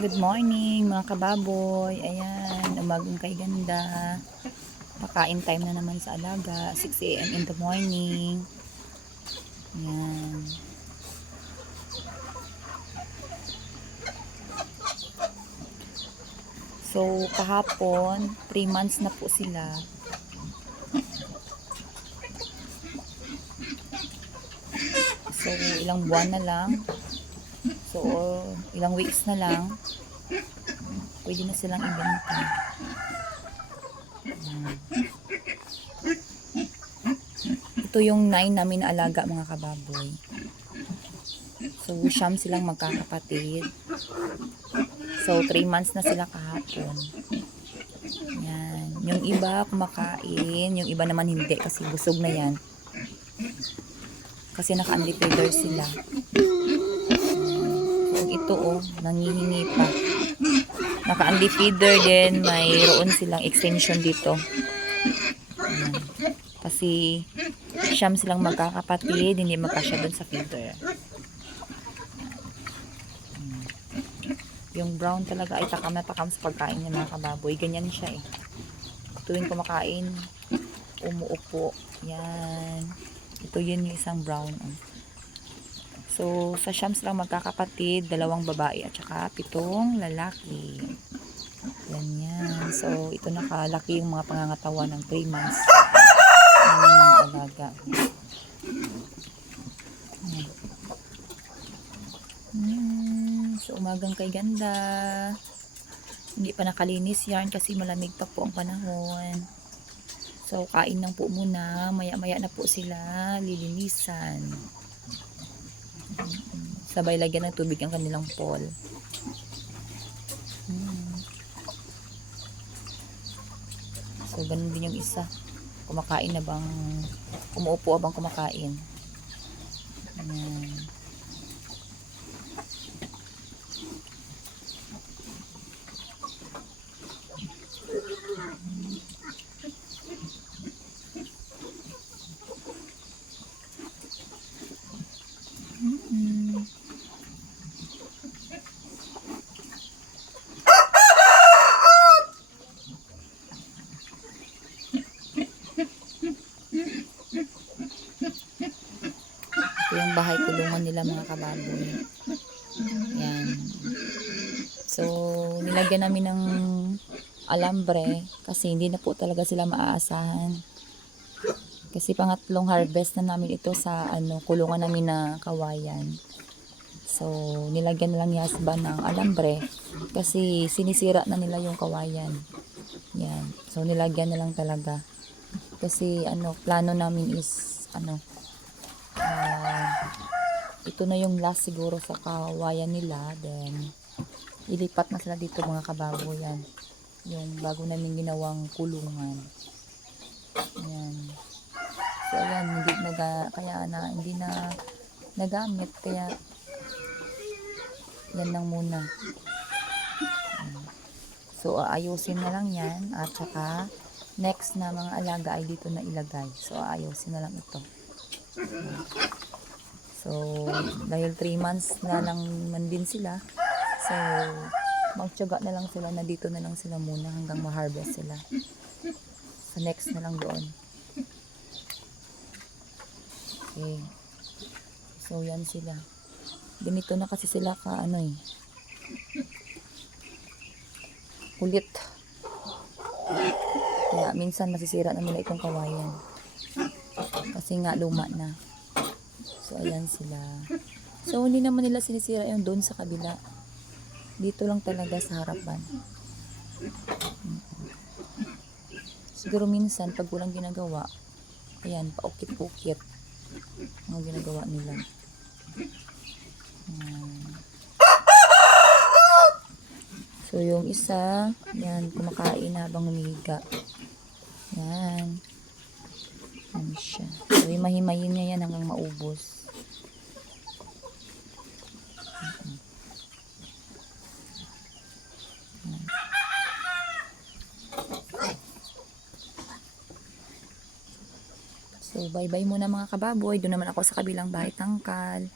Good morning mga kababoy. Ayan, umagang kay ganda. Pakain time na naman sa alaga. 6 AM in the morning. Ayan. So, kahapon, 3 months na po sila. So, ilang buwan na lang. So, ilang weeks na lang. Pwede na silang ibenta. Ito yung 9 namin na alaga mga kababoy. So, siyam silang magkakapatid. So, 3 months na sila kahapon. Yan. Yung iba kumakain, yung iba naman hindi kasi busog na yan. Kasi naka-unlimited sila. So, ito nangihingi pa. Naka-unlimited din, mayroon silang extension dito. Yan. Kasi siyam silang magkakapatid, hindi magkasya dun sa feeder. Yung brown talaga ay takam na takam sa pagkain niya mga kababoy. Ganyan siya eh. Tuwing kumakain, umuupo. Yan. Ito yun yung isang brown. So, sa siyams lang magkakapatid, 2 babae at saka 7 lalaki. Ganyan. So, ito nakalaki yung mga pangangatawan ng 3 months. Ng mga alaga. So, umagang kay ganda. Hindi pa nakalinis yan kasi malamig pa po ang panahon. So, kain lang po muna. Maya-maya na po sila lilinisan. Sabay lagyan ng tubig ang kanilang pool. So, ganun din yung isa. Kumakain na bang, umuupo abang kumakain. Ayan. Ito yung bahay kulungan nila mga kababoy. Yan. So, nilagyan namin ng alambre kasi hindi na po talaga sila maaasahan. Kasi pangatlong harvest na namin ito sa kulungan namin na kawayan. So, nilagyan na lang ni husband ng alambre kasi sinisira na nila yung kawayan. Yan. So, nilagyan na lang talaga. Kasi plano namin is ito na yung last siguro sa kawayan nila. Then, ilipat na sila dito mga kababoy yan. Yung bago namin ginawang kulungan. Ayan. So, ayan, hindi na nagamit. Kaya, yan lang muna. So, aayusin na lang yan. At saka, next na mga alaga ay dito na ilagay. So, aayusin na lang ito. So, dahil 3 months na lang man din sila. So, magtiyaga na lang sila na dito na lang sila muna hanggang ma-harvest sila. Sa next na lang doon. Okay. So, yan sila. Ganito na kasi sila kulit. Kaya minsan masisira na nila itong kawayan. Kasi nga luma na. So, ayan sila. So, hindi naman nila sinisira yung doon sa kabila. Dito lang talaga sa harapan. Siguro minsan, pag walang ginagawa, ayan, paukit-ukit ang ginagawa nila. So, yung isa, yan, kumakain habang umihiga. Yan. Yan siya. So, himahimayin niya yan hanggang maubos. So, bye-bye muna mga kababoy. Doon naman ako sa kabilang bahay tangkal.